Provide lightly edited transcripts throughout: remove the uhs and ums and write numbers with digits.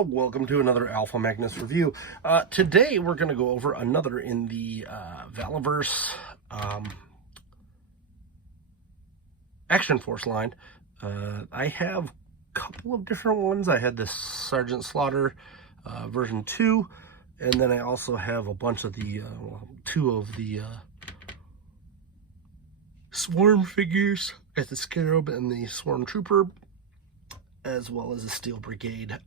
Welcome to another Alpha Magnus review. Today we're going to go over another in the Valaverse Action Force line. I have a couple of different ones. I had this Sergeant Slaughter version 2, and then I also have a bunch of the, two of the Swarm figures. I got the Scarab and the Swarm Trooper, as well as a Steel Brigade.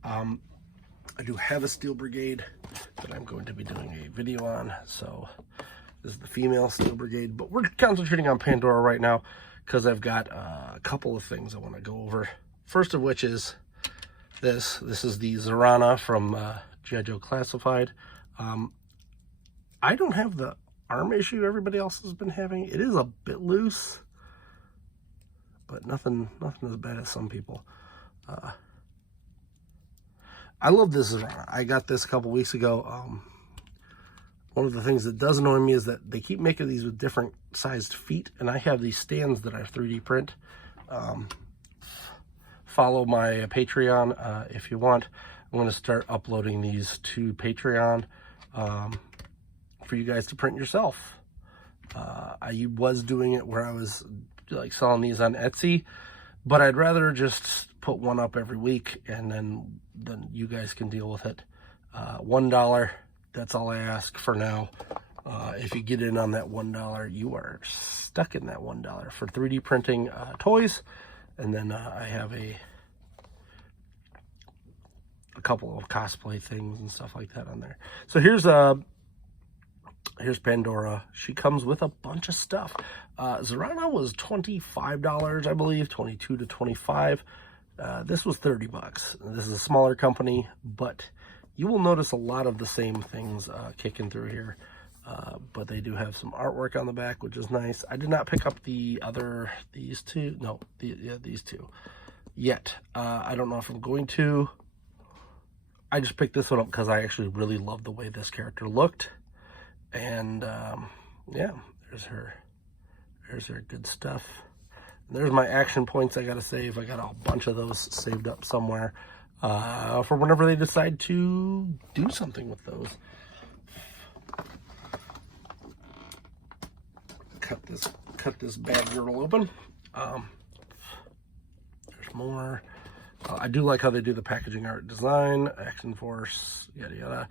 I do have a Steel Brigade that I'm going to be doing a video on. So this is the female Steel Brigade, but we're concentrating on Pandora right now because I've got a couple of things I want to go over. First of which is this. This is the Zorana from G.I. Joe Classified. I don't have the arm issue everybody else has been having. It is a bit loose, but nothing as bad as some people. I love this Zorana. I got this a couple weeks ago. One of the things that does annoy me is that they keep making these with different sized feet, and I have these stands that I 3D print. Follow my Patreon if you want. I'm going to start uploading these to Patreon for you guys to print yourself. I was doing it where I was like selling these on Etsy, but I'd rather just put one up every week, and then you guys can deal with it. $1, that's all I ask for now. If you get in on that $1, you are stuck in that $1 for 3D printing toys. And then I have a couple of cosplay things and stuff like that on there. So here's Pandora. She comes with a bunch of stuff. Zorana was $25, I believe, 22 to 25. This was 30 bucks. This is a smaller company, but you will notice a lot of the same things kicking through here. But they do have some artwork on the back, which is nice. I did not pick up these two yet. I don't know if I'm going to. I just picked this one up because I actually really love the way this character looked. And yeah, there's her good stuff. And there's my action points I gotta save. I got a bunch of those saved up somewhere for whenever they decide to do something with those. Cut this bad girdle open. There's more. I do like how they do the packaging art design, Action Force, yada yada.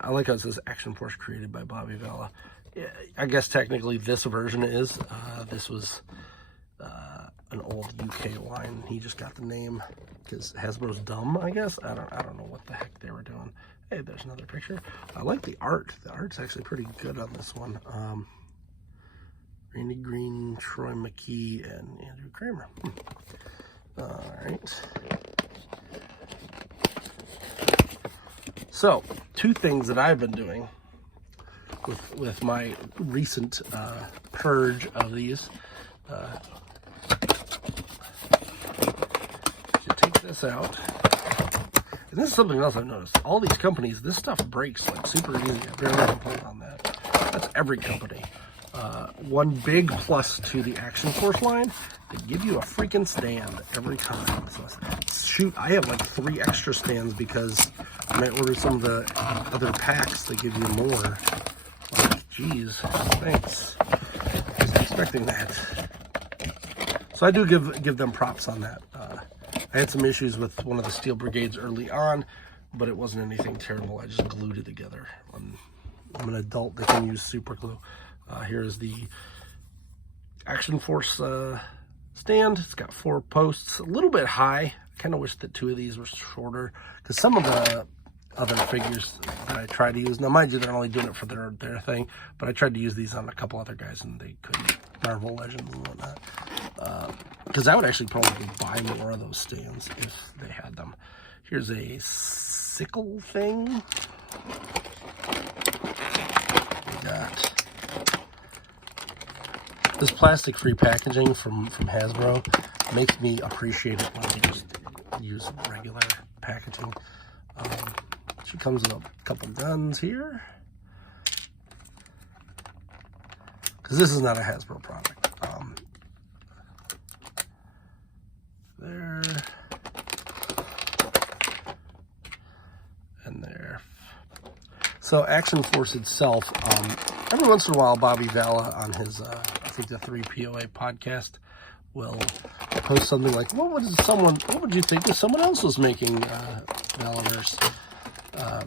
I like how it says Action Force created by Bobby Valla. Yeah, I guess technically this version is. This was an old UK line. He just got the name because Hasbro's dumb, I guess. I don't know what the heck they were doing. Hey, there's another picture. I like the art. The art's actually pretty good on this one. Randy Green, Troy McKee, and Andrew Kramer. All right. So, two things that I've been doing with my recent purge of these. You take this out. And this is something else I've noticed. All these companies, this stuff breaks like super easy. I barely complain on that. That's every company. One big plus to the Action Force line, they give you a freaking stand every time. So, shoot, I have like 3 extra stands because when I order some of the other packs, they give you more. Like, geez, thanks. I wasn't expecting that. So I do give them props on that. I had some issues with one of the Steel Brigades early on, but it wasn't anything terrible. I just glued it together. I'm an adult that can use super glue. Here's the Action Force stand. It's got 4 posts, a little bit high. I kind of wish that 2 of these were shorter because some of the other figures that I try to use, now mind you, they're only doing it for their thing, but I tried to use these on a couple other guys and they couldn't. Marvel Legends and whatnot. Because I would actually probably buy more of those stands if they had them. Here's a sickle thing. We got this plastic-free packaging from Hasbro. Makes me appreciate it when they just use regular packaging. She comes with a couple guns here. Because this is not a Hasbro product. There. in there. So Action Force itself, every once in a while, Bobby Vala on his, I think the 3POA podcast will post something like, what would you think if someone else was making Valaverse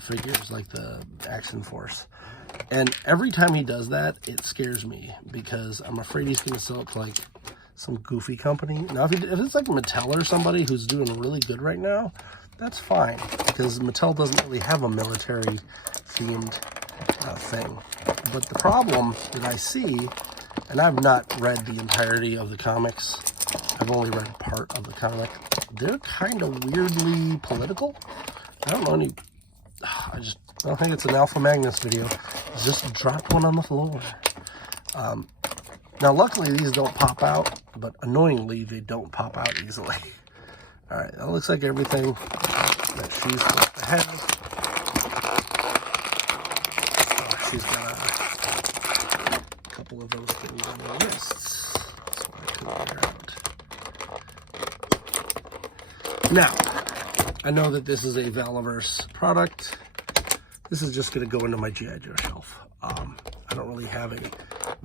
figures like the Action Force? And every time he does that, it scares me because I'm afraid he's going to sell it to like some goofy company. Now, if it's like Mattel or somebody who's doing really good right now, that's fine because Mattel doesn't really have a military themed thing. But the problem that I see, and I've not read the entirety of the comics, I've only read part of the comic, they're kind of weirdly political. I don't know any, I don't think it's an Alpha Magnus video. Just dropped one on the floor. Now, luckily, these don't pop out, but annoyingly, they don't pop out easily. All right, that looks like everything that she's supposed to have. Oh, she's got a couple of those things on her wrists. That's why I couldn't figure out. Now, I know that this is a Valaverse product. This is just going to go into my G.I. Joe shelf. I don't really have a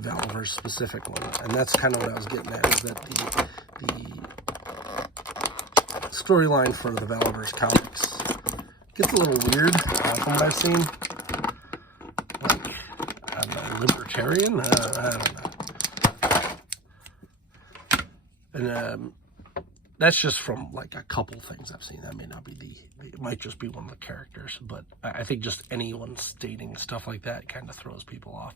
Valaverse specific one. And that's kind of what I was getting at, is that the storyline for the Valaverse comics gets a little weird from what I've seen. Like, I don't know, libertarian? I don't know. And that's just from like a couple things I've seen. That may not be it might just be one of the characters, but I think just anyone stating stuff like that kind of throws people off.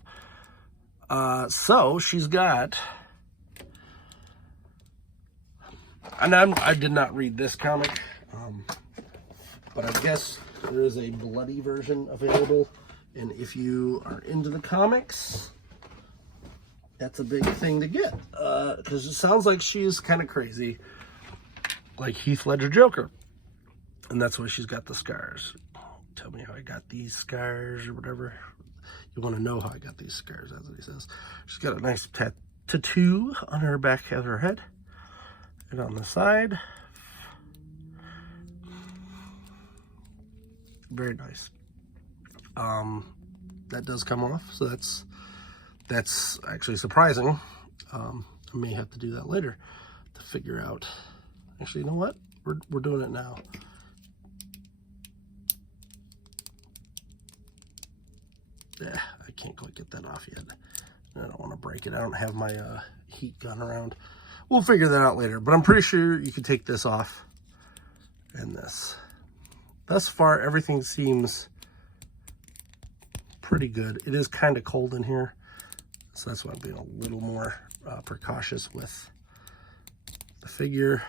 So she's got, and I did not read this comic, but I guess there is a bloody version available, and if you are into the comics, that's a big thing to get, because it sounds like she's kind of crazy, like Heath Ledger Joker, and that's why she's got the scars. Tell me how I got these scars or whatever. You want to know how I got these scars, that's what he says. She's got a nice tattoo on her back of her head and on the side. Very nice. That does come off, so that's actually surprising. I may have to do that later to figure out. Actually, you know what? We're doing it now. Yeah, I can't quite get that off yet. I don't want to break it. I don't have my heat gun around. We'll figure that out later, but I'm pretty sure you could take this off and this. Thus far, everything seems pretty good. It is kind of cold in here, so that's why I'm being a little more precautious with the figure,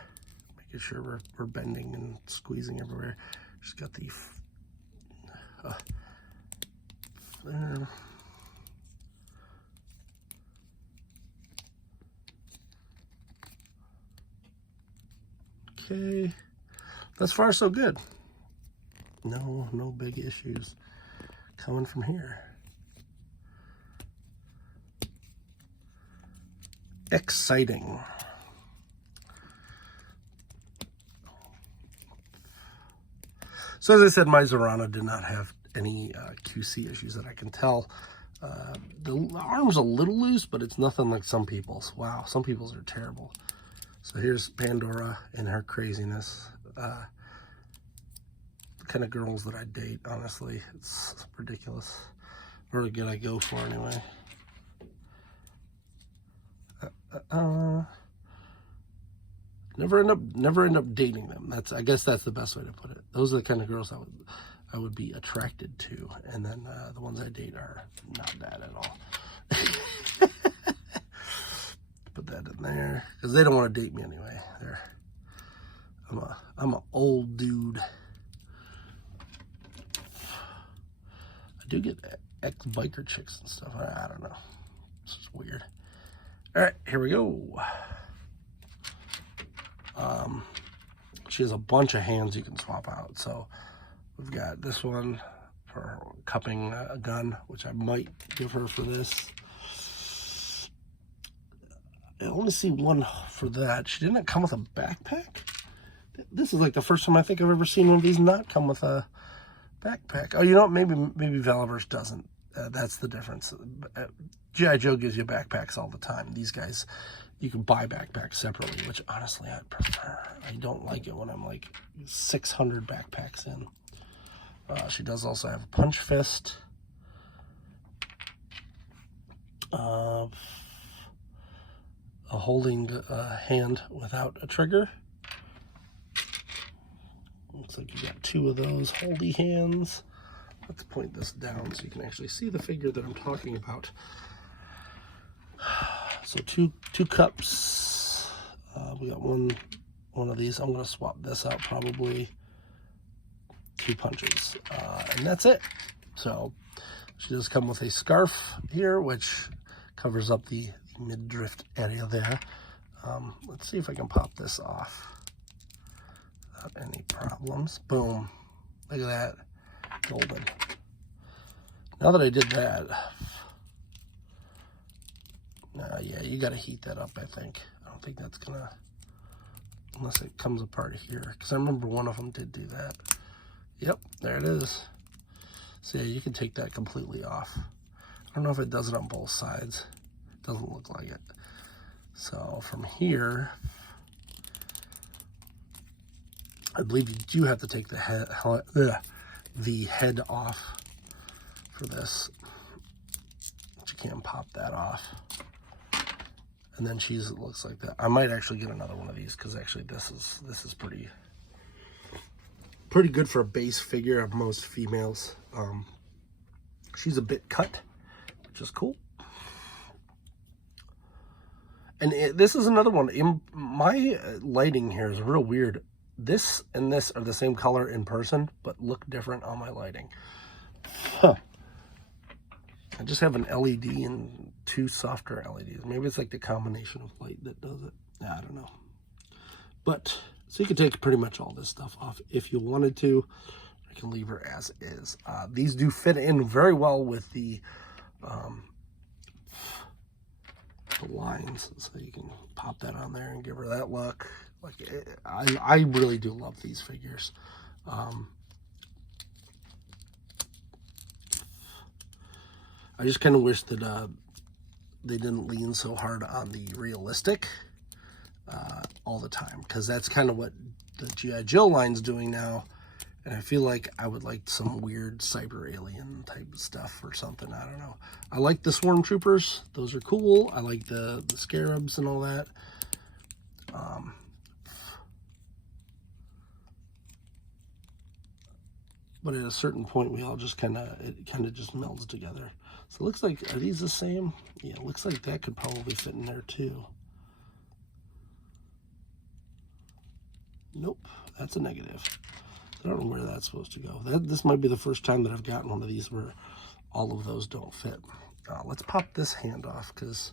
making sure we're bending and squeezing everywhere. Just got the there. Okay, thus far so good. No big issues coming from here. Exciting. So as I said, my Zorana did not have any QC issues that I can tell. The arm's a little loose, but it's nothing like some people's. Wow, some people's are terrible. So here's Pandora and her craziness. The kind of girls that I date, honestly. It's ridiculous. Really good I go for anyway. Never end up dating them. I guess that's the best way to put it. Those are the kind of girls I would be attracted to, and then the ones I date are not that at all. Put that in there because they don't want to date me anyway. I'm an old dude. I do get ex-biker chicks and stuff. I don't know. This is weird. All right, here we go. She has a bunch of hands you can swap out. So we've got this one for cupping a gun, which I might give her for this. I only see one for that. She didn't come with a backpack. This is like the first time I think I've ever seen one of these not come with a backpack. Oh, you know what? Maybe Valaverse doesn't. That's the difference. G.I. Joe gives you backpacks all the time. These guys, you can buy backpacks separately, which honestly I prefer. I don't like it when I'm like 600 backpacks in. She does also have a punch fist. A holding hand without a trigger. Looks like you got two of those holdy hands. Let's point this down so you can actually see the figure that I'm talking about. So two cups. We got one of these. I'm going to swap this out probably. 2 punches. And that's it. So she does come with a scarf here, which covers up the midriff area there. Let's see if I can pop this off without any problems. Boom. Look at that. Golden. Now that I did that, yeah, you got to heat that up, I think. I don't think that's going to, unless it comes apart here. Because I remember one of them did do that. Yep, there it is. So yeah, you can take that completely off. I don't know if it does it on both sides. Doesn't look like it. So from here, I believe you do have to take the head off for this. But you can't pop that off. And then it looks like that. I might actually get another one of these because actually this is pretty good for a base figure of most females. She's a bit cut, which is cool. And this is another one. My lighting here is real weird. This and this are the same color in person, but look different on my lighting. Huh. I just have an LED and 2 softer LEDs. Maybe it's like the combination of light that does it. I don't know. But, so you can take pretty much all this stuff off if you wanted to. I can leave her as is. These do fit in very well with the lines. So you can pop that on there and give her that look. Like, I really do love these figures. I just kind of wish that they didn't lean so hard on the realistic all the time, because that's kind of what the G.I. Joe line's doing now, and I feel like I would like some weird cyber alien type of stuff or something. I don't know. I like the Swarm Troopers. Those are cool. I like the Scarabs and all that. But at a certain point, it kind of just melds together. So it looks like, are these the same? Yeah, it looks like that could probably fit in there too. Nope, that's a negative. I don't know where that's supposed to go. This might be the first time that I've gotten one of these where all of those don't fit. Let's pop this hand off, because,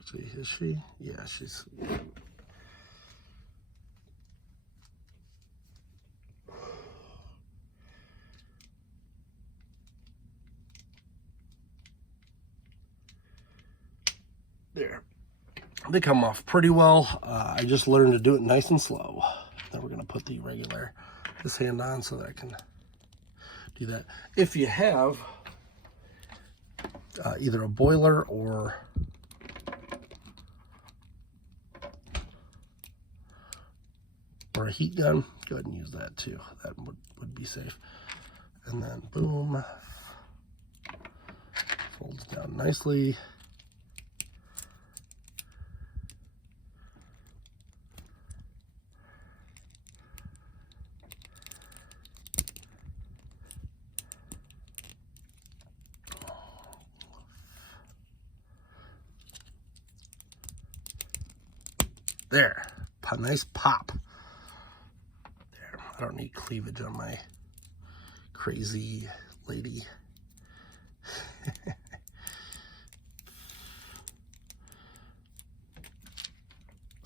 actually, is she? Yeah, she's... There. They come off pretty well. I just learned to do it nice and slow. Then we're going to put this hand on so that I can do that. If you have either a boiler or a heat gun, go ahead and use that too. That would be safe. And then boom, folds down nicely. There, a nice pop. There, I don't need cleavage on my crazy lady.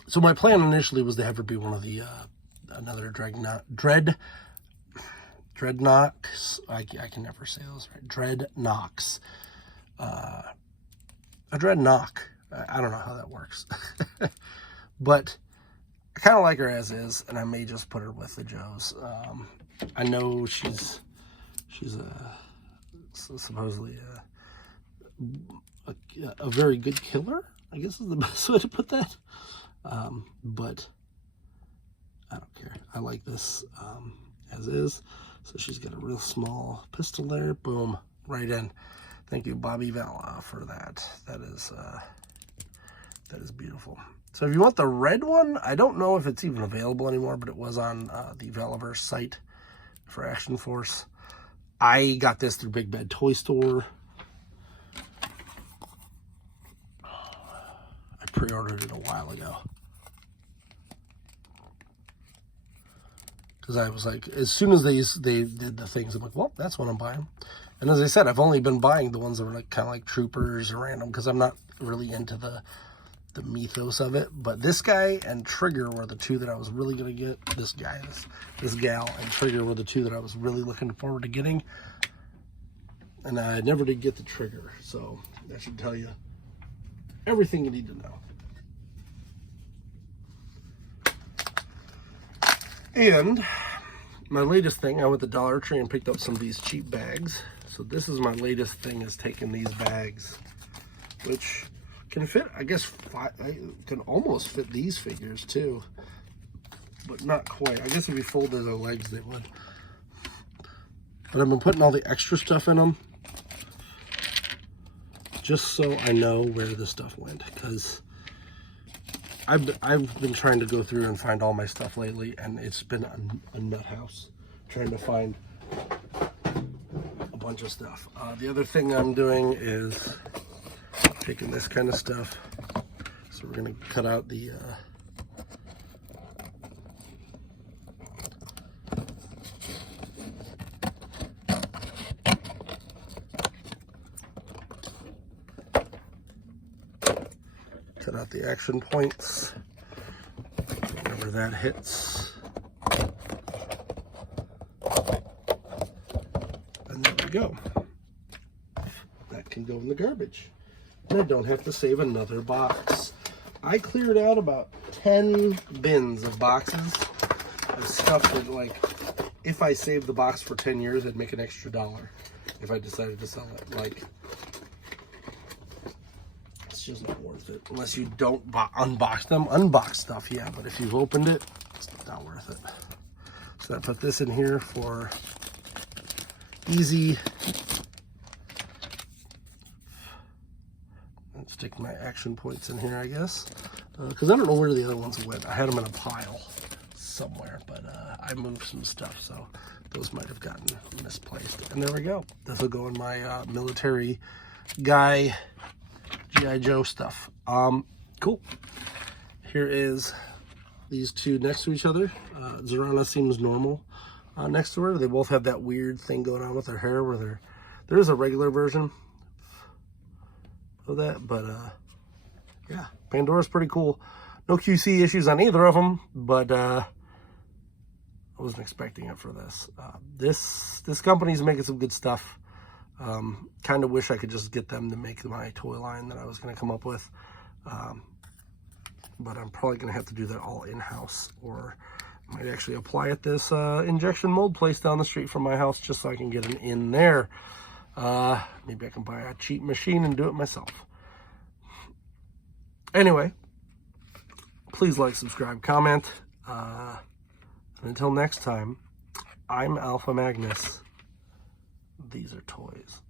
So my plan initially was to have her be one of the another Dreadnoks. I can never say those right. Dreadnoks. A Dreadnok. I don't know how that works. But I kind of like her as is, and I may just put her with the Joes. I know she's She's supposedly a very good killer, I guess is the best way to put that. But I don't care. I like this as is. So she's got a real small pistol there. Boom, right in. Thank you, Bobby Vala, for that. That is beautiful. So if you want the red one, I don't know if it's even available anymore, but it was on the Valaverse site for Action Force. I got this through Big Bad Toy Store. I pre-ordered it a while ago. Because I was like, as soon as they did the things, I'm like, well, that's what I'm buying. And as I said, I've only been buying the ones that were like kind of like Troopers or random, because I'm not really into the mythos of it. But this guy and Trigger were the two that I was really going to get. This guy, this gal and Trigger were the two that I was really looking forward to getting. And I never did get the Trigger. So that should tell you everything you need to know. And my latest thing, I went to Dollar Tree and picked up some of these cheap bags. So this is my latest thing, is taking these bags, which can fit, I guess, I can almost fit these figures too, but not quite. I guess if you folded their legs, they would. But I've been putting all the extra stuff in them just so I know where the stuff went, because I've been trying to go through and find all my stuff lately, and it's been a nut house trying to find a bunch of stuff. The other thing I'm doing is taking this kind of stuff. So we're going to cut out the action points whenever that hits. And there we go. That can go in the garbage. And I don't have to save another box. I cleared out about 10 bins of boxes of stuff that, like, if I saved the box for 10 years, I'd make an extra $1 if I decided to sell it. Like, it's just not worth it unless you don't unbox them. Unbox stuff, yeah, but if you've opened it, it's not worth it. So I put this in here for easy. I'll stick my action points in here, I guess, because I don't know where the other ones went. I had them in a pile somewhere, but I moved some stuff, so those might have gotten misplaced. And there we go. This will go in my military guy G.I. Joe stuff. Cool. Here is these two next to each other. Zorana seems normal next to her. They both have that weird thing going on with their hair where there is a regular version of that, but yeah, Pandora's pretty cool. No QC issues on either of them, but I wasn't expecting it for this. This company's making some good stuff. Kind of wish I could just get them to make my toy line that I was going to come up with, but I'm probably going to have to do that all in-house, or I might actually apply at this injection mold place down the street from my house just so I can get an in there. Maybe I can buy a cheap machine and do it myself. Anyway, please like, subscribe, comment, and until next time, I'm Alpha Magnus. These are toys.